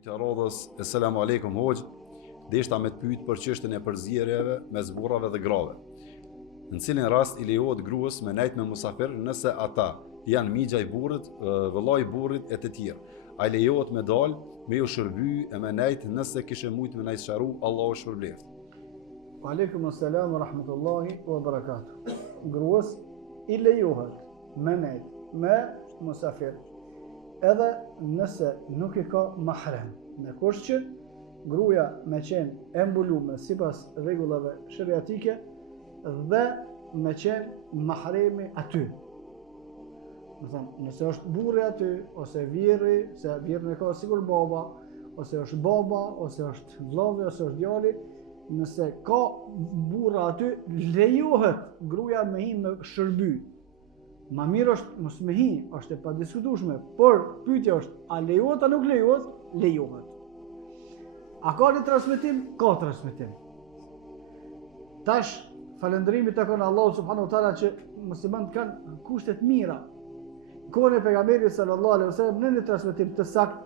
Pyetja radhës, Selamu alaikum hoxh, deshta me të pyet për çështjen e përzierjeve mes burrave dhe grave. Në cilin rast i lejohet gruas me nejt me musafir nëse ata janë migja i burrit, vëllai i burrit e të tjerë. A lejohet me dal, me ju shërby e me nejt nëse kishe mujt me nejt sharu, Allahu shpërbleft. Aleikum assalam wa rahmatullahi wa barakatuh. Gruas i lejohet me nejt me musafir edhe nëse nuk i ka mahrem, me kusht që gruaja me qenë e mbulume sipas rregullave shariatike dhe me qenë mahremi aty. Nëse është burri aty, ose virri, se virrin e ka sigur baba, ose është baba, ose është vllavi, ose është djali, nëse ka burra aty, lejohet gruaja me hi me shërby. Ma mirë është mos me hi, është e padiskutueshme, por pyetja është, a lejohet a nuk lejohet? Lejohet. A ka një transmetim? Ka transmetim. Tash, falëndërimi takon Allahu subhanahu wa taala që muslimanët kanë kushtet mira. Kohën e pejgamberit sallallahu alaihi wasallam në një transmetim të saktë,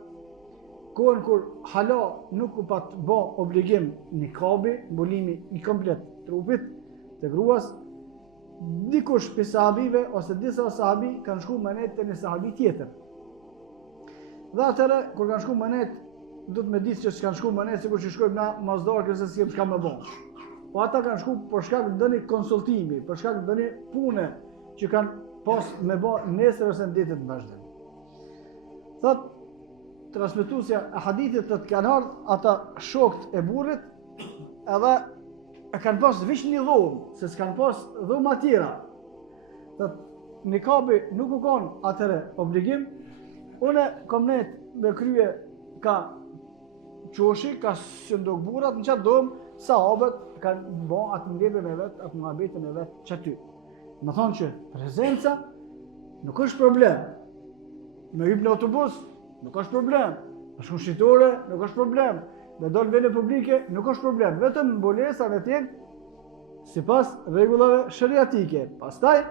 kohën kur hala nuk u pat bë obligim nikabi, mbulimi i komplet trupit të gruas, dikush për sahabive ose disa sahabi kanë shku me nejt të një sahabi tjetër. Dhe atëre, kur kanë shku me nejt, du të me ditë që s'kanë shku me nejt, sikur që shkojmë na mazdarë këse s'kem shka me bon. Po ata kanë shku për shkak të një konsultimi, për shkak të një pune që kanë pas me bo nesër ose në ditët në vazhdim. Thot, transmetuesja e hadithit të kanë ardhur ata shokët e burrit, edhe e kanë pas vish një dhomë, se s'kanë pas dhoma tjera. Nikabi nuk u konë atëre obligim, une kom net me krye ka qoshi, ka shëndok burat, në qatë dhomë, sahabët kanë bo atë mbledhjen e vetë, atë muhabetën e vetë që aty. Më thonë që prezenca nuk është problem. Me hyp në autobus, nuk është problem. Me shku shqitore, nuk është problem. Me dollë vene publike, nuk është problem. Vetëm mbulesa me tjenë sipas rregullave shariatike. Pastaj,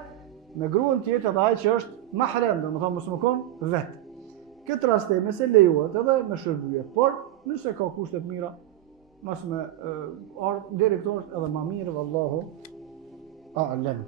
me gruan tjetër edhe ai që është mahrem, do të thonë mos më konë vetë. Këtë rasteme se lejohet edhe me shërbyje, por nëse ka kushtet mira, mas me ardhë deri këto është edhe ma mirë, vallahu a'lem.